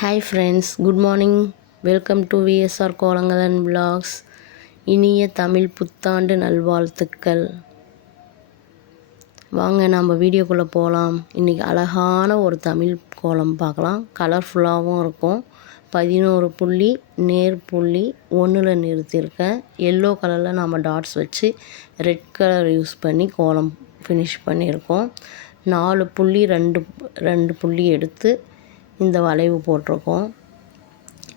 Hi friends, good morning. Welcome to VSR கோலங்கலன் vlogs. இனிய தமிழ் புத்தாண்டு நல்வாழ்த்துக்கள். வாங்க நம்ம வீடியோக்குள்ளே போகலாம். இன்றைக்கி அழகான ஒரு தமிழ் கோலம் பார்க்கலாம். கலர்ஃபுல்லாகவும் இருக்கும். 11 புள்ளி நேர் புள்ளி 1ல் நிறுத்தியிருக்கேன். எல்லோ கலரில் நம்ம டாட்ஸ் வச்சு ரெட் கலர் யூஸ் பண்ணி கோலம் ஃபினிஷ் பண்ணியிருக்கோம். 4 புள்ளி 2 புள்ளி எடுத்து இந்த வளைவு போட்டிருக்கோம்.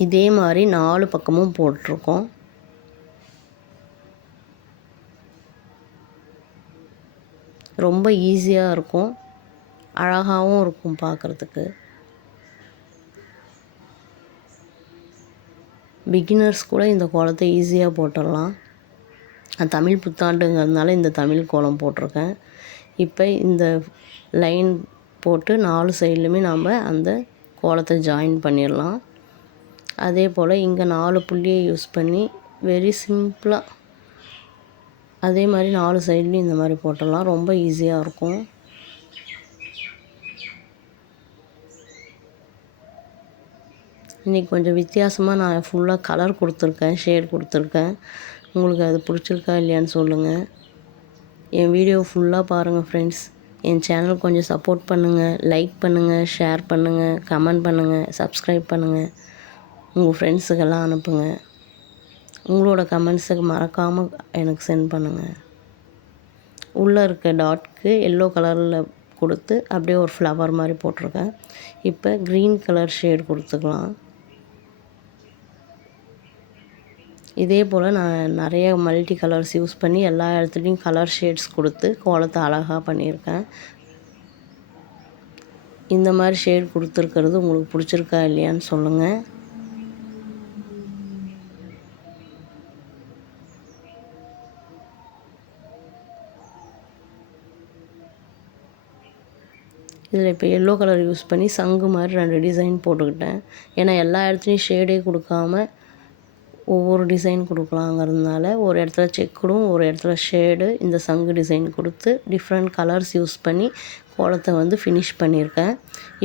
இதே மாதிரி 4 பக்கமும் போட்டிருக்கோம். ரொம்ப ஈஸியாக இருக்கும், அழகாகவும் இருக்கும் பார்க்குறதுக்கு. பிகினர்ஸ் கூட இந்த கோலத்தை ஈஸியாக போட்டுடலாம். தமிழ் புத்தாண்டுங்கிறதுனால இந்த தமிழ் கோலம் போட்டிருக்கேன். இப்போ இந்த லைன் போட்டு 4 சைட்லையுமே நாம் அந்த கோலத்தை ஜாயின் பண்ணிடலாம். அதே போல் இங்கே 4 புள்ளியை யூஸ் பண்ணி வெரி சிம்பிளாக அதே மாதிரி 4 சைட்லையும் இந்த மாதிரி போட்டுடலாம். ரொம்ப ஈஸியாக இருக்கும். இன்றைக்கி கொஞ்சம் வித்தியாசமாக நான் ஃபுல்லாக கலர் கொடுத்துருக்கேன், ஷேட் கொடுத்துருக்கேன். உங்களுக்கு அது பிடிச்சிருக்கா இல்லையான்னு சொல்லுங்கள். என் வீடியோ ஃபுல்லாக பாருங்கள் ஃப்ரெண்ட்ஸ். என் சேனல் கொஞ்சம் சப்போர்ட் பண்ணுங்கள், லைக் பண்ணுங்கள், ஷேர் பண்ணுங்கள், கமெண்ட் பண்ணுங்கள், சப்ஸ்கிரைப் பண்ணுங்கள். உங்கள் ஃப்ரெண்ட்ஸுக்கெல்லாம் அனுப்புங்க. உங்களோட கமெண்ட்ஸுக்கு மறக்காமல் எனக்கு சென்ட் பண்ணுங்கள். உள்ளே இருக்க டாட்க்கு எல்லோ கலரில் கொடுத்து அப்படியே ஒரு ஃப்ளவர் மாதிரி போட்டிருக்கேன். இப்போ க்ரீன் கலர் ஷேட் கொடுத்துக்கலாம். இதே போல் நான் நிறைய மல்டி கலர்ஸ் யூஸ் பண்ணி எல்லா இடத்துலையும் கலர் ஷேட்ஸ் கொடுத்து கோலத்தை அழகாக பண்ணியிருக்கேன். இந்த மாதிரி ஷேட் கொடுத்துருக்கிறது உங்களுக்கு பிடிச்சிருக்கா இல்லையான்னு சொல்லுங்கள். இதில் இப்போ எல்லோ கலர் யூஸ் பண்ணி சங்கு மாதிரி 2 டிசைன் போட்டுக்கிட்டேன். ஏன்னா எல்லா இடத்துலையும் ஷேடே கொடுக்காம ஒவ்வொரு டிசைன் கொடுக்கலாங்கிறதுனால ஒரு இடத்துல செக்குடும் ஒரு இடத்துல ஷேடு இந்த சங்கு டிசைன் கொடுத்து டிஃப்ரெண்ட் கலர்ஸ் யூஸ் பண்ணி கோலத்தை வந்து ஃபினிஷ் பண்ணியிருக்கேன்.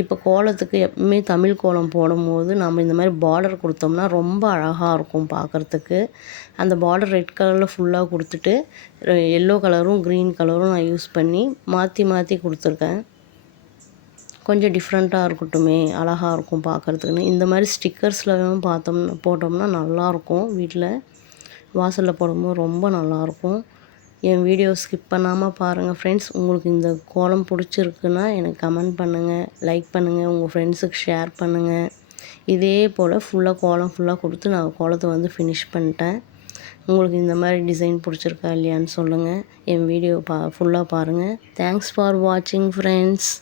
இப்போ கோலத்துக்கு எப்பவுமே தமிழ் கோலம் போடும்போது நம்ம இந்த மாதிரி பார்டர் கொடுத்தோம்னா ரொம்ப அழகாக இருக்கும் பார்க்குறதுக்கு. அந்த பார்டர் ரெட் கலரில் ஃபுல்லாக கொடுத்துட்டு எல்லோ கலரும் க்ரீன் கலரும் நான் யூஸ் பண்ணி மாற்றி மாற்றி கொடுத்துருக்கேன். கொஞ்சம் டிஃப்ரெண்ட்டாக இருக்கட்டுமே, அழகாக இருக்கும் பார்க்குறதுக்குன்னு இந்த மாதிரி ஸ்டிக்கர்ஸ்லாம் போட்டோம்னா நல்லாயிருக்கும். வீட்டில் வாசலில் போடும்போது ரொம்ப நல்லாயிருக்கும். என் வீடியோ ஸ்கிப் பண்ணாமல் பாருங்கள் ஃப்ரெண்ட்ஸ். உங்களுக்கு இந்த கோலம் பிடிச்சிருக்குன்னா எனக்கு கமெண்ட் பண்ணுங்கள், லைக் பண்ணுங்கள், உங்கள் ஃப்ரெண்ட்ஸுக்கு ஷேர் பண்ணுங்கள். இதே போல் கோலம் ஃபுல்லாக கொடுத்து நான் கோலத்தை வந்து ஃபினிஷ் பண்ணிட்டேன். உங்களுக்கு இந்த மாதிரி டிசைன் பிடிச்சிருக்கா இல்லையான்னு சொல்லுங்கள். என் வீடியோ ஃபுல்லாக பாருங்கள். தேங்க்ஸ் ஃபார் வாட்சிங் ஃப்ரெண்ட்ஸ்.